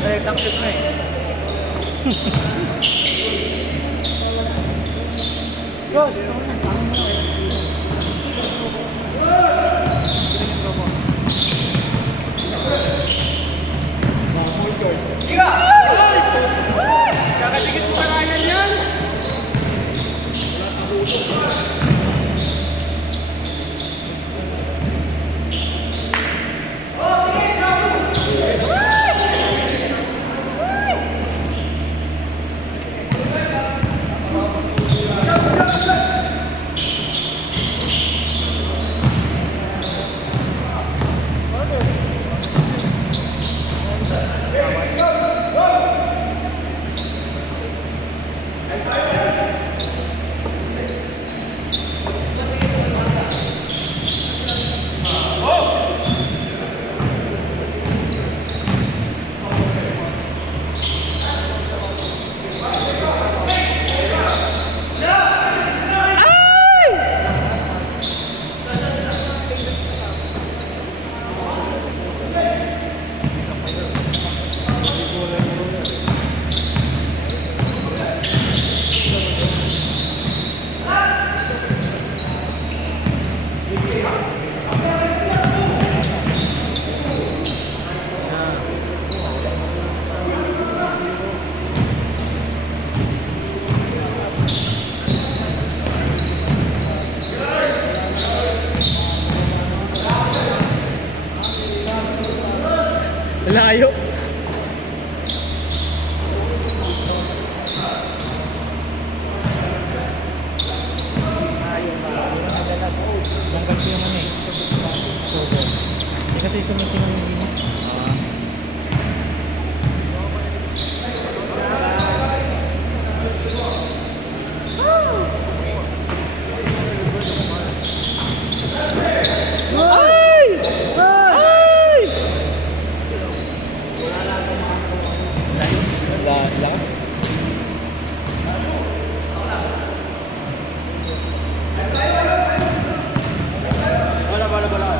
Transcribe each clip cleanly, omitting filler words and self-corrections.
Nakadiretang shoot na eh. Yun! Kakatigit mo kalayan yan! Layo. Ang kasi naman eh. Kasi sumitin ng linis. Lakas. Wala.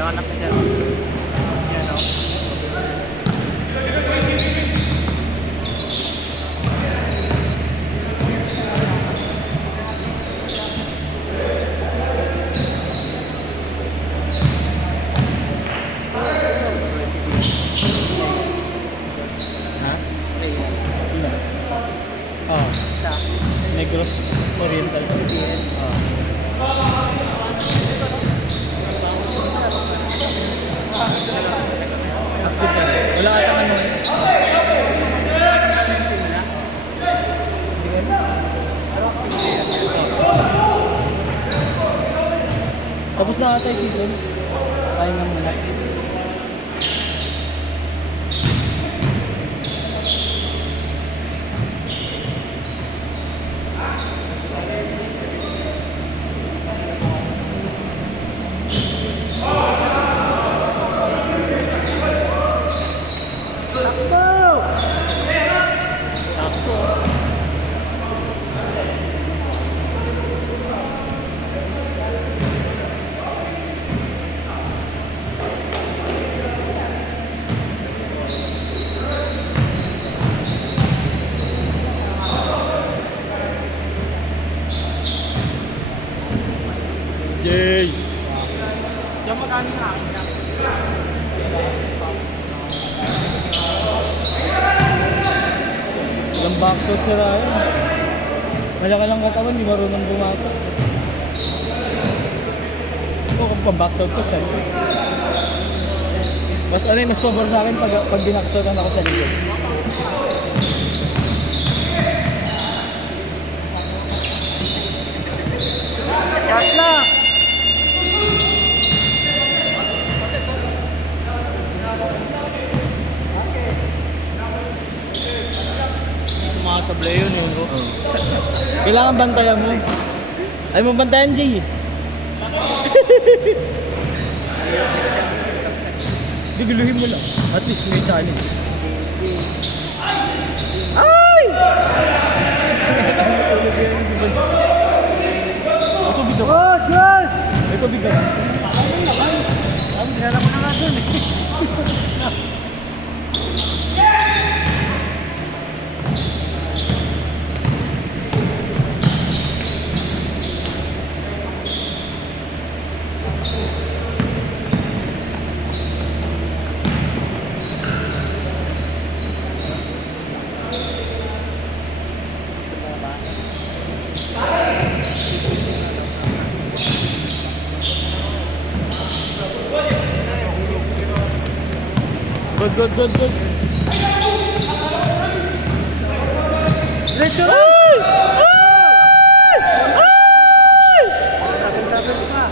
Anak na siya. Siya no. Ha? Sino? Oh. Siya. Negros Oriental. Oh. Active ka rin. Wala ka naman nun. Tapos na ata yung season. Tayo nga muna. Yay! Diyan magkano na akin na? Ilang backshot sila yun. Malaki lang katawan, di marunong bumaksak. Ito kung pang backshot ko, chan. Mas ano yung mas pabor sa akin pag binaksotan ako sa likod. Cut na! Sumasablay yun yun. Kailangan bantayan mo. Ay mo bantayan, Jay. Diguluhin mo lang. At least may challenge. Ay! Ito bigaw. Oh, God! Ito bigaw. Dinala mo na nga dun eh. Good, good, good, good. Diretso na! Tapos pa.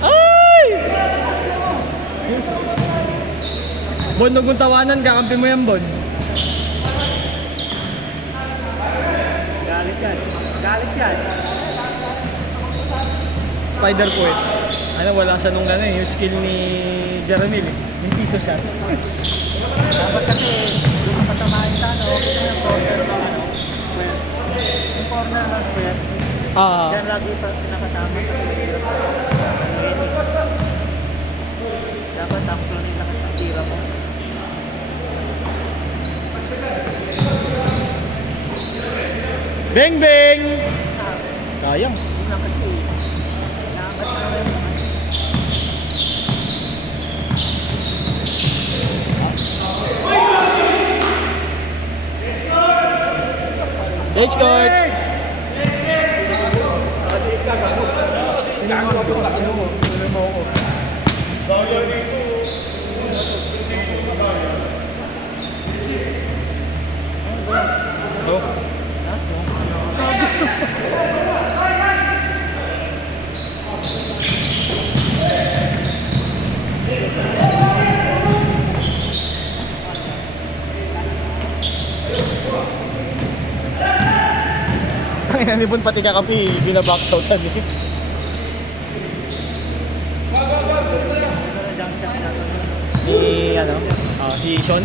Ay! Bon, huwag mong tawanan, kakampi mo yan, Bon. Galit yan. Galit yan. Spider Poet. Ano, wala siya nung ano yung skill ni Jaramil eh. Yung piso shot. Dapat kasi yung kapatamahin sa ano, yung corner ng ano, square. Yung corner ng square, Ah, yan lagi pa pinakatama kasi mahirap. Dapat sakto na yung lakas ng tira mo. bang bang! Sayang. Yun lang kasi, naangat na rin yung ano. Stage court! Tangina ni Bon, pati kakapi, binabox outan eh. Si ano? Si Sean.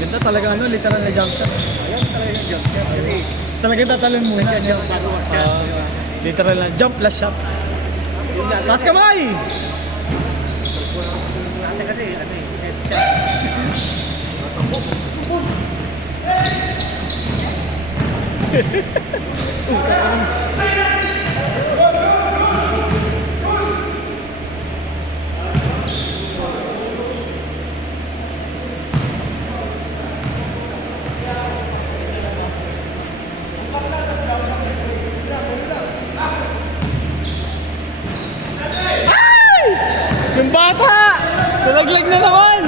Ganda talaga ano, literal na jump shot. Ayan talaga yung jump shot kasi Talagang tatalon muna. bago mag-shot, di ba? Literal na jump plus shot. Yun nga, Taas kamay! dati kasi ano eh, set shot. Yung bata! Nalaglag na naman!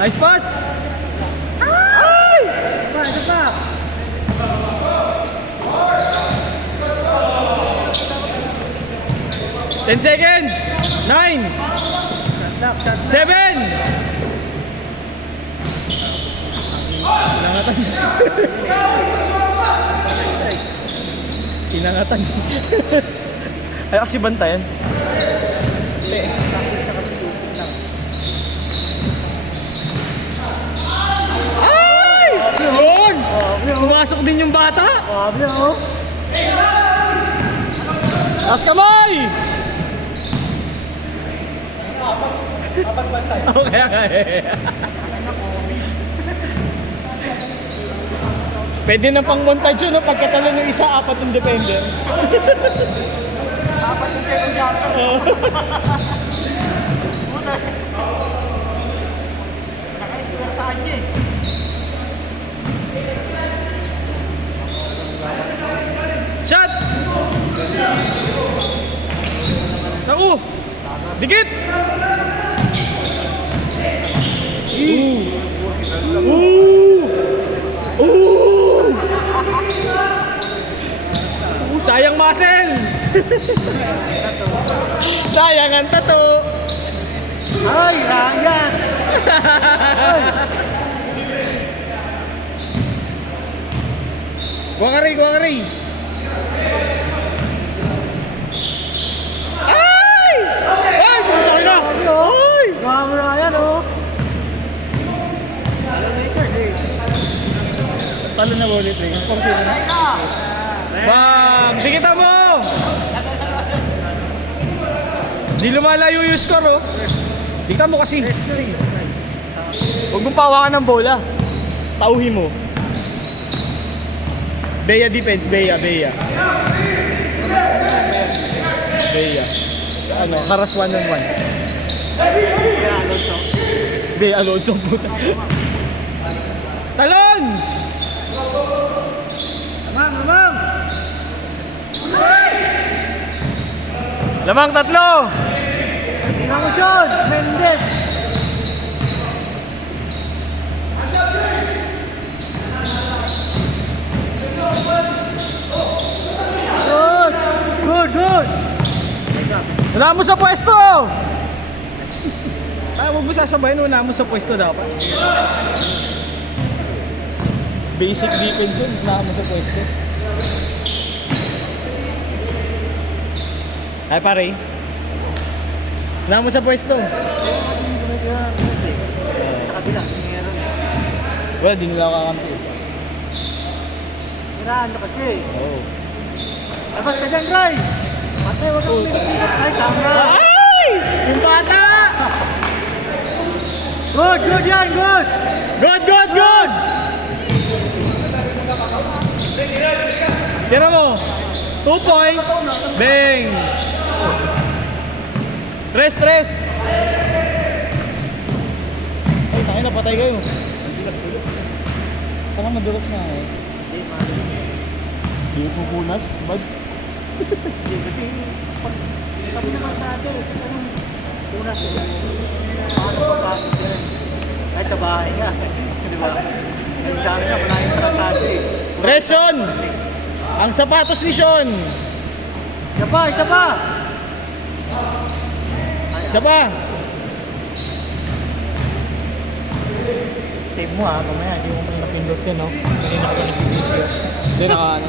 Nice pass! Ay! Ito pa! 10 seconds! 9! Shot lock, shot lock. 7! Inangatan. Inangatan. Ay, kasi bantayan. Ay! Yun! Pumasok din yung bata! Grabe oh! Taas kamay! Okay, okay. Pwede na pang montage yun, no? Pagkatalo ng isa, 4 yung defender. Apat yung second jumper. Puta. Naka-square sa kanya eh. Shot! Naku! Dikit! Ooh! Ooh! Sayang muscle! Sayang ang tato! Ay, Ryan! Kuha ka rin, kuha ka rin! Ay! Ay! Puta ka na! Ay! Gawa mo Ryan, oh! Talo na ulit rin. Bam! Dikita mo! Di lumalayo yung score, oh. Dikita mo kasi. Huwag mong pawakan ng bola. Tauhin mo. Beya defense, Beya. Beya. Ano, karas 1-on-1. Beya Alonso, puta. Talon! Lamang! Lamang tatlo! Ramon Mendes! Good! Wala mo sa pwesto! Ay, huwag mo sasabayin, wala mo sa pwesto dapat. Basic defense yun, wala mo sa pwesto. Ay pare, wala mo sa pwesto. Sa kabila, meron. Wala, di nila ako kakampi. Miraan na kasi. Oo. Labas ka dyan, Ray! Matay, wag kang pinasigat. Ay, tama! Ay! Yung bata! Good yan, good! Good! Tira mo. 2 points. Bang! Tres. Ay, tayo na, patay kayo. Tama, madulas na eh. Di mo punas, buds. Hindi, kasi pag naman sa atin, anong tunas eh. Paano papasok yan? Kahit sa bahay nga. Di ba? Yung dami na, wala yung tratado eh. Tres, Sean. Ang sapatos ni Sean. Isa pa! Isa pa. Save mo ha, kamaya, hindi mo pa napindot yan, no? Hindi na ako nag-video. Hindi, naka ano.